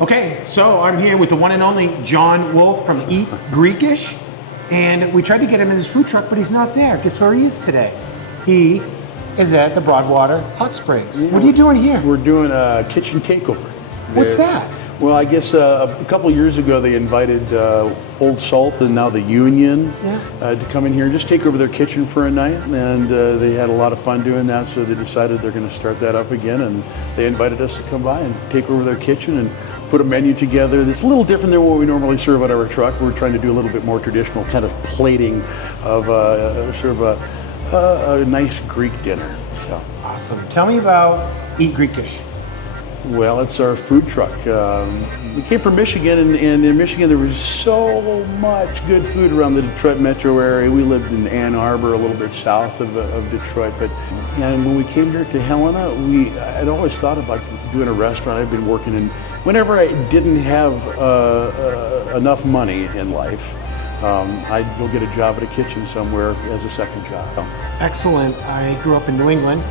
Okay, so I'm here with the one and only John Wolf from Eat Greekish, and we tried to get him in his food truck, but he's not there. Guess where he is today? He is at the Broadwater Hot Springs. Yeah. What are you doing here? We're doing a kitchen takeover. What's that? Well, I guess a couple years ago they invited Old Salt and now the Union to come in here and just take over their kitchen for a night, and they had a lot of fun doing that, so they decided they're going to start that up again, and they invited us to come by and take over their kitchen and put a menu together that's a little different than what we normally serve at our truck. We're trying to do a little bit more traditional kind of plating of sort of a nice Greek dinner. So Awesome. Tell me about Eat Greekish. Well, it's our food truck. We came from Michigan, and in Michigan there was so much good food around the Detroit metro area. We lived in Ann Arbor, a little bit south of Detroit. And when we came here to Helena, I'd always thought about doing a restaurant. I'd been working in, whenever I didn't have enough money in life, I'd go get a job at a kitchen somewhere as a second job. Excellent. I grew up in New England,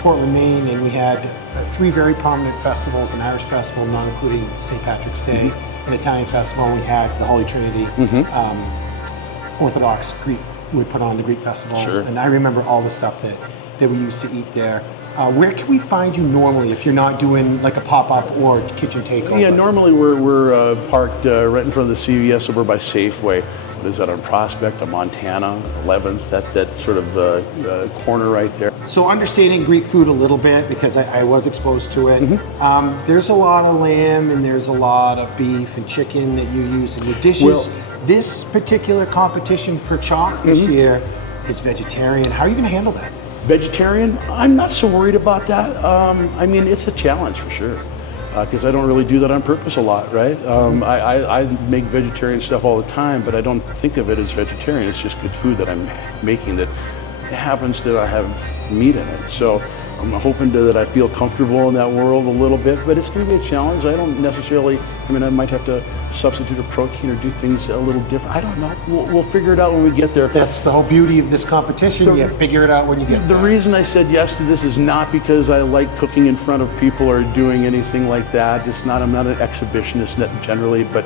Portland, Maine, and we had three very prominent festivals: an Irish festival, not including St. Patrick's Day, an Italian festival, and we had the Holy Trinity, Orthodox Greek would put on the Greek festival. Sure. And I remember all the stuff that we used to eat there. Where can we find you normally if you're not doing like a pop-up or kitchen takeover? Yeah, normally we're parked right in front of the CVS over by Safeway. What is that, on Prospect, on Montana, 11th, that sort of corner right there. So understanding Greek food a little bit, because I was exposed to it, there's a lot of lamb and there's a lot of beef and chicken that you use in your dishes. Well, this particular competition for chalk this year is vegetarian. How are you going to handle that? Vegetarian, I'm not so worried about that. I mean, it's a challenge for sure, because I don't really do that on purpose a lot, right? I make vegetarian stuff all the time, but I don't think of it as vegetarian. It's just good food that I'm making that happens to have meat in it. So I'm hoping that I feel comfortable in that world a little bit, but it's going to be a challenge. I don't necessarily, I mean, I might have to substitute a protein or do things a little different. I don't know. We'll figure it out when we get there. That's the whole beauty of this competition. You figure it out when you get there. The reason I said yes to this is not because I like cooking in front of people or doing anything like that. I'm not an exhibitionist generally, but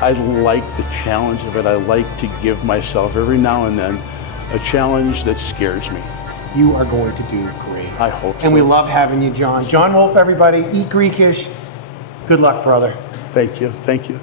I like the challenge of it. I like to give myself every now and then a challenge that scares me. You are going to do great. I hope so. And we love having you, John. John Wolf, everybody. Eat Greekish. Good luck, brother. Thank you. Thank you.